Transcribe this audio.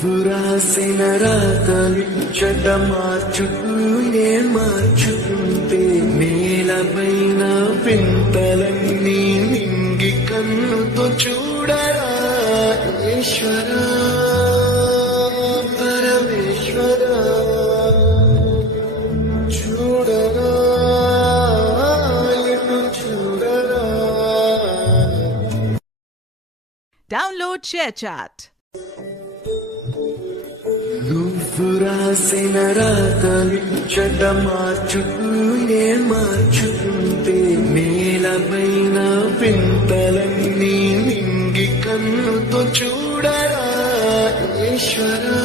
నువ్వు రాసిన రాతలు చెడ్డ మార్చుతూ ఏ మార్చుకుంటే నేలపైన పింతలన్నీ నింగి కన్నుతో చూడరా ఈశ్వరా పరమేశ్వరా చూడరా ఎటు చూడరా. Download ShareChat. నువ్వు రాసిన రాతలు చెడ్డ మార్చుతూ ఏ మార్చుకుంటే నేలపైన పింతలన్నీ నింగి కన్నుతో చూడరా ఈశ్వరా